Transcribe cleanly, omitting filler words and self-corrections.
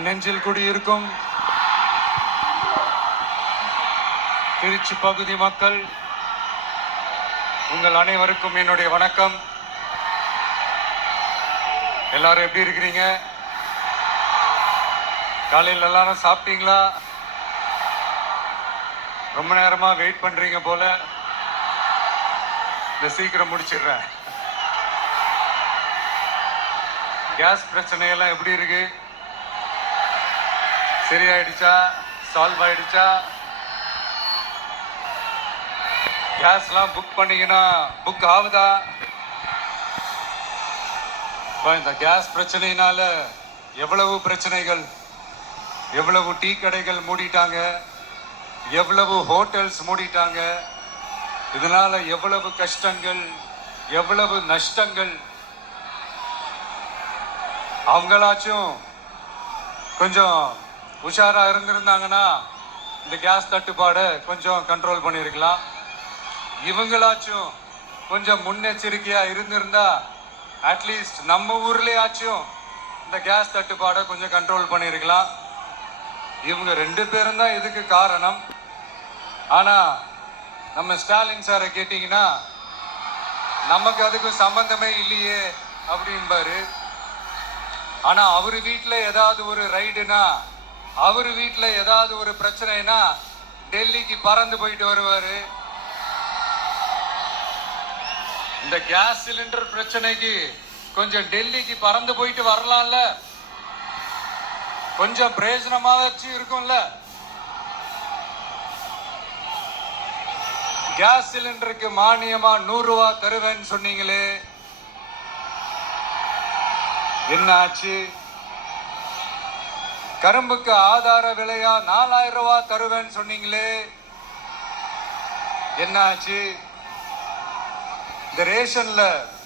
என் நெஞ்சில் குடியிருக்கும் திருச்சி பகுதி மக்கள் உங்கள் அனைவருக்கும் என்னுடைய வணக்கம். எல்லாரும் எப்படி இருக்கிறீங்க? காலையில் எல்லாரும் சாப்பிட்டீங்களா? ரொம்ப நேரமா வெயிட் பண்றீங்க போல. இந்த சீக்கிரம் முடிச்சிடுறேன். கேஸ் பிரச்சனையெல்லாம் எப்படி இருக்கு? சரியாயிடுச்சா? சால்வ் ஆயிடுச்சா? கேஸ்லாம் புக் பண்ணீங்கன்னா புக் ஆகுதா? இந்த கேஸ் பிரச்சனையினால எவ்வளவு பிரச்சனைகள், எவ்வளவு டீ கடைகள் மூடிட்டாங்க, எவ்வளவு ஹோட்டல்ஸ் மூடிட்டாங்க, இதனால எவ்வளவு கஷ்டங்கள், எவ்வளவு நஷ்டங்கள். அவங்களாச்சும் கொஞ்சம் உஷாரா இருந்திருந்தாங்கன்னா இந்த கேஸ் தட்டுப்பாடை கொஞ்சம் கண்ட்ரோல் பண்ணியிருக்கலாம். இவங்களாச்சும் கொஞ்சம் முன்னெச்சரிக்கையா இருந்திருந்தா அட்லீஸ்ட் நம்ம ஊர்லயாச்சும் இந்த கேஸ் தட்டுப்பாடை கொஞ்சம் கண்ட்ரோல் பண்ணியிருக்கலாம். இவங்க 2 பேரும் தான் இதுக்கு காரணம். ஆனா நம்ம ஸ்டாலின் சாரை கேட்டீங்கன்னா நமக்கு அதுக்கு சம்பந்தமே இல்லையே அப்படின்பாரு. ஆனா அவரு வீட்டுல ஏதாவது ஒரு ரைடுனா, அவரு வீட்டுல ஏதாவது ஒரு பிரச்சனைனா டெல்லிக்கு பறந்து போயிட்டு வருவாரு. இந்த கேஸ் சிலிண்டர் பிரச்சனைக்கு கொஞ்சம் டெல்லிக்கு பறந்து போயிட்டு வரலாம்ல, கொஞ்சம் பிரயோஜனமாச்சு இருக்கும்ல. கேஸ் சிலிண்டருக்கு மானியமா 100 ரூபாய் தருவேன்னு சொன்னீங்களே, என்ன ஆச்சு? கரும்புக்கு ஆதார விலையா 4000 ரூபாய் தருவேன்னு சொன்னீங்களே, என்ன ஆச்சு? இந்த ரேஷன்ல